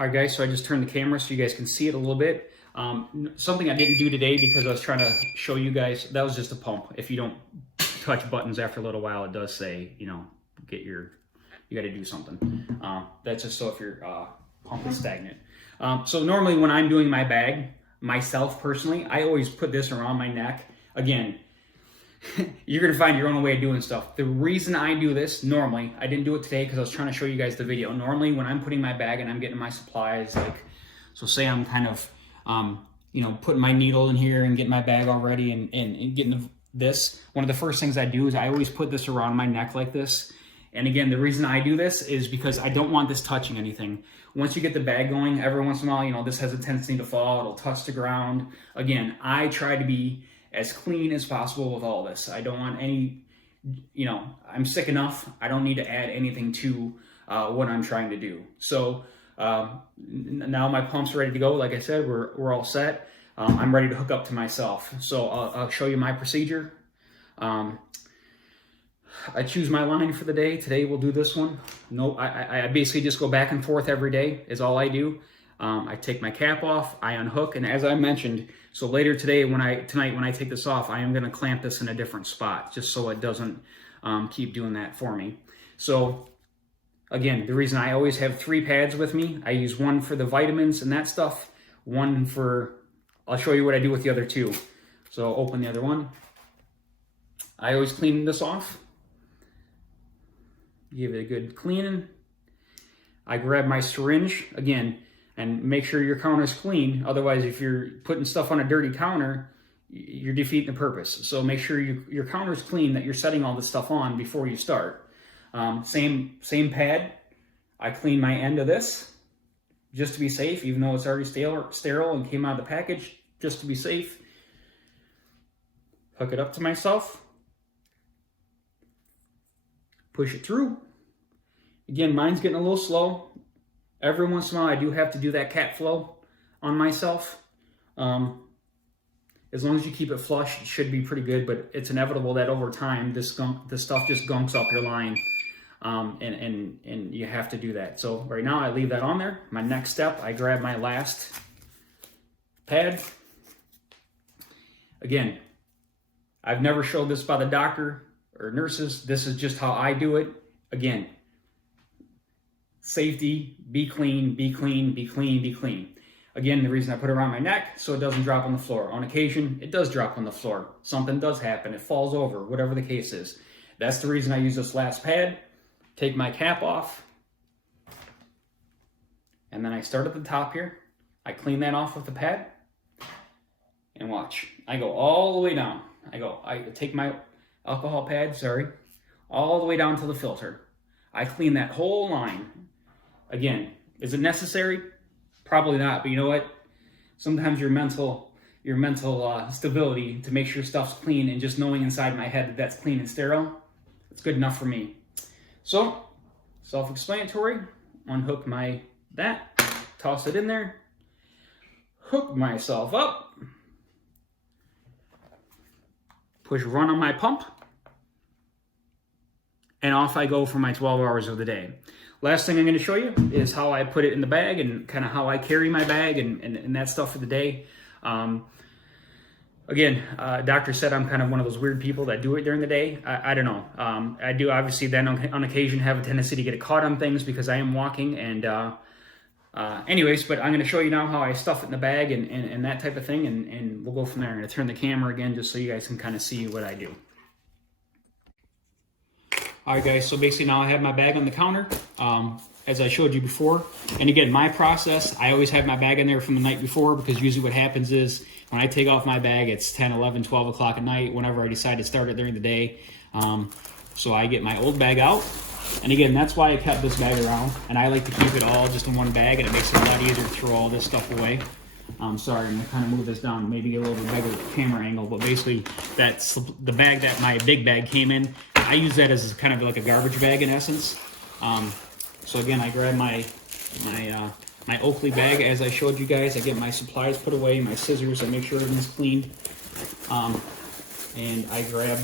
All right, guys, so I just turned the camera so you guys can see it a little bit. Something I didn't do today because I was trying to show you guys, that was just a pump. If you don't touch buttons after a little while, it does say, you know, you got to do something. That's just so if your pump is stagnant. So normally when I'm doing my bag, myself personally, I always put this around my neck. Again, you're going to find your own way of doing stuff. The reason I do this normally, I didn't do it today because I was trying to show you guys the video. Normally when I'm putting my bag and I'm getting my supplies, like, so say I'm kind of, you know, putting my needle in here and getting my bag all ready and getting this, one of the first things I do is I always put this around my neck like this. And again, the reason I do this is because I don't want this touching anything. Once you get the bag going, every once in a while, you know, this has a tendency to fall, it'll touch the ground. Again, I try to be as clean as possible with all this. I don't want any, you know, I'm sick enough. I don't need to add anything to what I'm trying to do. So now my pump's ready to go. Like I said, we're all set. I'm ready to hook up to myself. So I'll show you my procedure. I choose my line for the day. Today we'll do this one. No, I basically just go back and forth every day is all I do. I take my cap off, I unhook, and as I mentioned, so later today, tonight when I take this off, I am going to clamp this in a different spot, just so it doesn't keep doing that for me. So again, the reason I always have 3 pads with me, I use one for the vitamins and that stuff, one for, I'll show you what I do with the other 2. So open the other one. I always clean this off. Give it a good cleaning. I grab my syringe, again, and make sure your counter's clean. Otherwise, if you're putting stuff on a dirty counter, you're defeating the purpose. So make sure your counter's clean, that you're setting all this stuff on before you start. Same pad. I clean my end of this just to be safe, even though it's already sterile and came out of the package, just to be safe. Hook it up to myself. Push it through. Again, mine's getting a little slow. Every once in a while, I do have to do that cat flow on myself. As long as you keep it flush, it should be pretty good, but it's inevitable that over time, this stuff just gunks up your line, and you have to do that. So right now, I leave that on there. My next step, I grab my last pad. Again, I've never showed this by the doctor or nurses. This is just how I do it. Again, safety, be clean, be clean, be clean, be clean. Again, the reason I put it around my neck, so it doesn't drop on the floor. On occasion, it does drop on the floor. Something does happen. It falls over, whatever the case is. That's the reason I use this last pad. Take my cap off. And then I start at the top here. I clean that off with the pad. And watch. I go all the way down. I take my alcohol pad, all the way down to the filter. I clean that whole line. Again, is it necessary? Probably not, but you know what? Sometimes your mental stability to make sure stuff's clean and just knowing inside my head that that's clean and sterile, it's good enough for me. So, self-explanatory. Unhook that, toss it in there, hook myself up, push run on my pump, and off I go for my 12 hours of the day. Last thing I'm going to show you is how I put it in the bag and kind of how I carry my bag and that stuff for the day. Again, doctor said I'm kind of one of those weird people that do it during the day. I don't know. I do obviously then on occasion have a tendency to get caught on things because I am walking. And anyways, but I'm going to show you now how I stuff it in the bag and that type of thing. And we'll go from there. I'm going to turn the camera again just so you guys can kind of see what I do. All right, guys, so basically now I have my bag on the counter, as I showed you before. And again, my process, I always have my bag in there from the night before because usually what happens is when I take off my bag, it's 10, 11, 12 o'clock at night, whenever I decide to start it during the day. So I get my old bag out. And again, that's why I kept this bag around. And I like to keep it all just in one bag, and it makes it a lot easier to throw all this stuff away. Sorry, I'm going to kind of move this down, maybe get a little bit better camera angle, but basically that's the bag that my big bag came in. I use that as kind of like a garbage bag in essence. So again, I grab my Oakley bag as I showed you guys. I get my supplies put away, my scissors, I make sure everything's cleaned. And I grab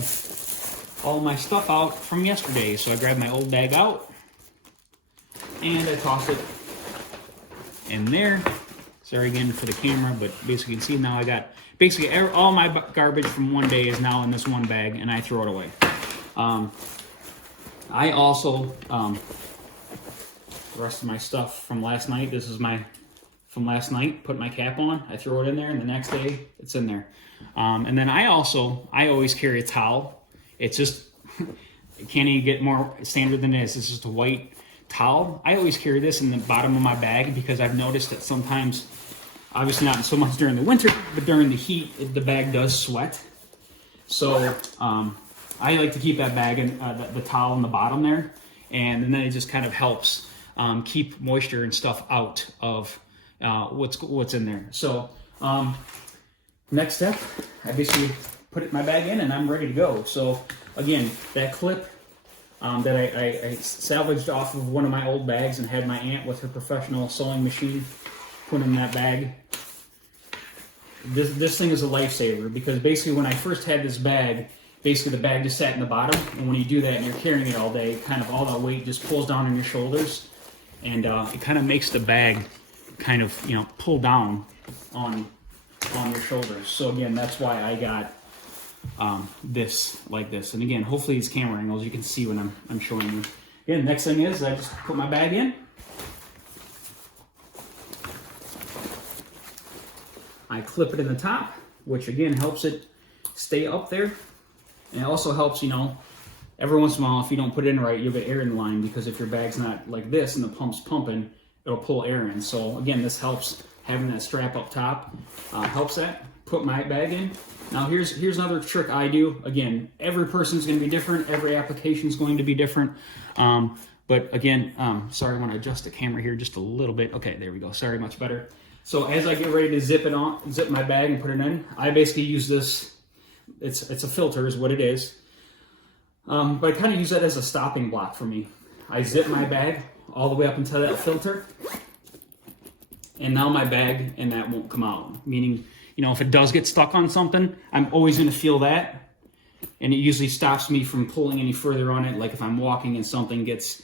all my stuff out from yesterday. So I grab my old bag out and I toss it in there. Sorry again for the camera, but basically you can see now I got basically all my garbage from one day is now in this one bag, and I throw it away. I also, the rest of my stuff from last night, this is my, from last night, put my cap on, I throw it in there, and the next day it's in there. And then I always carry a towel. It's just, it can't even get more standard than this. It's just a white towel. I always carry this in the bottom of my bag because I've noticed that sometimes, obviously not so much during the winter, but during the heat, the bag does sweat. So I like to keep that bag and the towel in the bottom there, and then it just kind of helps keep moisture and stuff out of what's in there. So next step, I basically put my bag in and I'm ready to go. So again, that clip that I salvaged off of one of my old bags and had my aunt with her professional sewing machine put in that bag. This thing is a lifesaver, because basically when I first had this bag, basically the bag just sat in the bottom, and when you do that and you're carrying it all day, kind of all that weight just pulls down on your shoulders, and it kind of makes the bag kind of, you know, pull down on your shoulders. So again, that's why I got this like this. And again, hopefully these camera angles you can see when I'm showing you. Again, next thing is I just put my bag in. I clip it in the top, which again helps it stay up there. And it also helps, you know, every once in a while, if you don't put it in right, you'll get air in the line, because if your bag's not like this and the pump's pumping, it'll pull air in. So again, this helps, having that strap up top helps that. Put my bag in. Now here's another trick I do. Again, every person's going to be different. Every application is going to be different. But again, sorry, I want to adjust the camera here just a little bit. Okay, there we go. Sorry, much better. So as I get ready to zip my bag and put it in, I basically use this. It's a filter is what it is. But I kind of use that as a stopping block for me. I zip my bag all the way up into that filter, and now my bag and that won't come out. Meaning, you know, if it does get stuck on something, I'm always going to feel that, and it usually stops me from pulling any further on it. Like if I'm walking and something gets,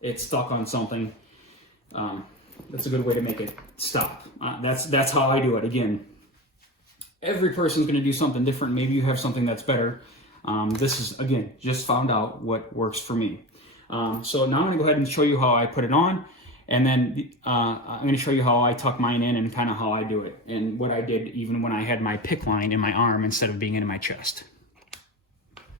it's stuck on something. That's a good way to make it stop. That's how I do it. Again, every person's going to do something different. Maybe you have something that's better. This is, again, just found out what works for me. So now I'm going to go ahead and show you how I put it on, and then I'm going to show you how I tuck mine in and kind of how I do it, and what I did even when I had my PICC line in my arm instead of being in my chest.